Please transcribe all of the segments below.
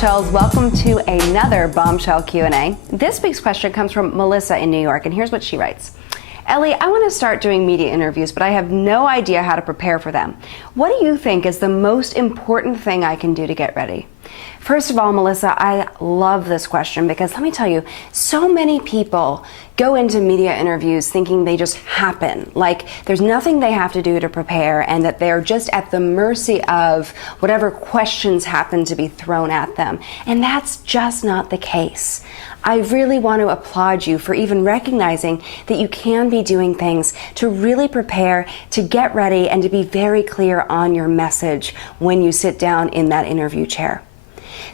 Bombshells. Welcome to another Bombshell Q&A. This week's question comes from Melissa in New York, and here's what she writes. Ellie, I want to start doing media interviews, but I have no idea how to prepare for them. What do you think is the most important thing I can do to get ready? First of all, Melissa, I love this question because let me tell you, so many people go into media interviews thinking they just happen, like there's nothing they have to do to prepare and that they're just at the mercy of whatever questions happen to be thrown at them. And that's just not the case. I really want to applaud you for even recognizing that you can be doing things to really prepare, to get ready, and to be very clear on your message when you sit down in that interview chair.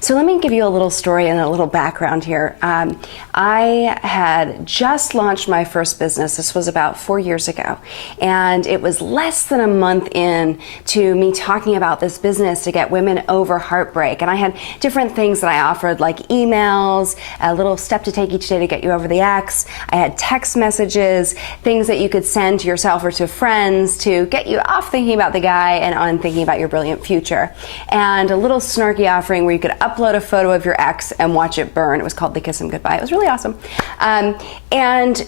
So let me give you a little story and a little background here. I had just launched my first business. This was about 4 years ago. And it was less than a month in to me talking about this business to get women over heartbreak. And I had different things that I offered, like emails, a little step to take each day to get you over the X. I had text messages, things that you could send to yourself or to friends to get you off thinking about the guy and on thinking about your brilliant future. And a little snarky offering where you could upload a photo of your ex and watch it burn. It was called the Kiss 'em Goodbye. It was really awesome. And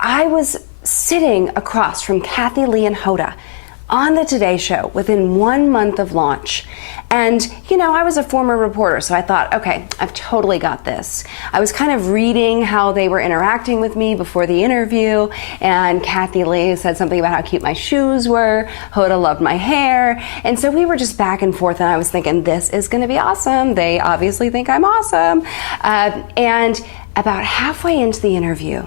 I was sitting across from Kathy Lee and Hoda on the Today Show within 1 month of launch. And, you know, I was a former reporter, so I thought, okay, I've totally got this. I was kind of reading how they were interacting with me before the interview, and Kathy Lee said something about how cute my shoes were. Hoda loved my hair. And so we were just back and forth, and I was thinking, this is going to be awesome. They obviously think I'm awesome. And about halfway into the interview,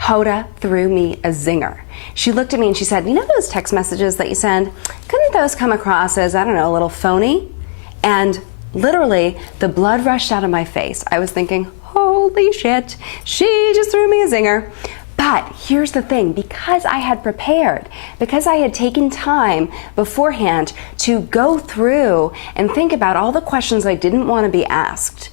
Hoda threw me a zinger. She looked at me and she said, you know those text messages that you send? Couldn't those come across as, I don't know, a little phony? And literally, the blood rushed out of my face. I was thinking, holy shit, she just threw me a zinger. But here's the thing, because I had prepared, because I had taken time beforehand to go through and think about all the questions I didn't want to be asked,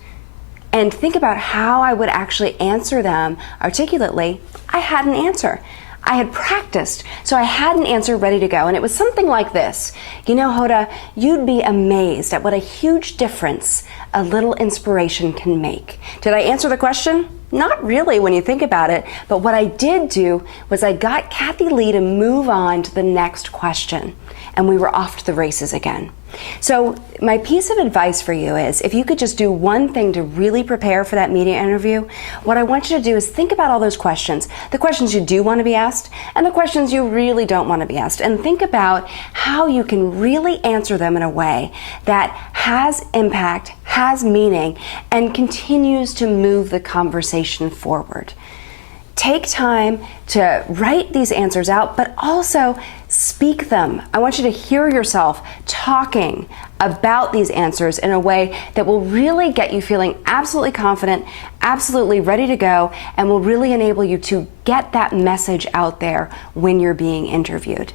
and think about how I would actually answer them articulately, I had an answer. I had practiced, so I had an answer ready to go, and it was something like this. You know, Hoda, you'd be amazed at what a huge difference a little inspiration can make. Did I answer the question? Not really when you think about it, but what I did do was I got Kathy Lee to move on to the next question, and we were off to the races again. So my piece of advice for you is, if you could just do one thing to really prepare for that media interview, what I want you to do is think about all those questions, the questions you do want to be asked and the questions you really don't want to be asked, and think about how you can really answer them in a way that has impact, has meaning, and continues to move the conversation forward. Take time to write these answers out, but also speak them. I want you to hear yourself talking about these answers in a way that will really get you feeling absolutely confident, absolutely ready to go, and will really enable you to get that message out there when you're being interviewed.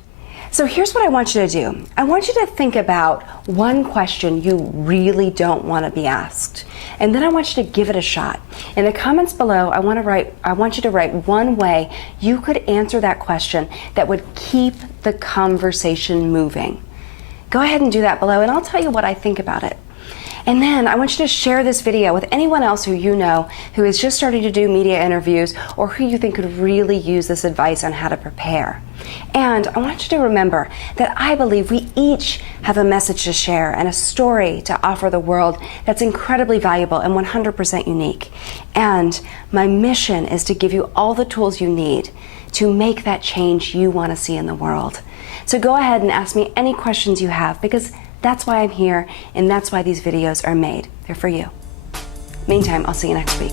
So here's what I want you to do. I want you to think about one question you really don't want to be asked. And then I want you to give it a shot. In the comments below, I want you to write one way you could answer that question that would keep the conversation moving. Go ahead and do that below, and I'll tell you what I think about it. And then I want you to share this video with anyone else who you know who is just starting to do media interviews or who you think could really use this advice on how to prepare. And I want you to remember that I believe we each have a message to share and a story to offer the world that's incredibly valuable and 100% unique. And my mission is to give you all the tools you need to make that change you want to see in the world. So go ahead and ask me any questions you have, because that's why I'm here, and that's why these videos are made. They're for you. Meantime, I'll see you next week.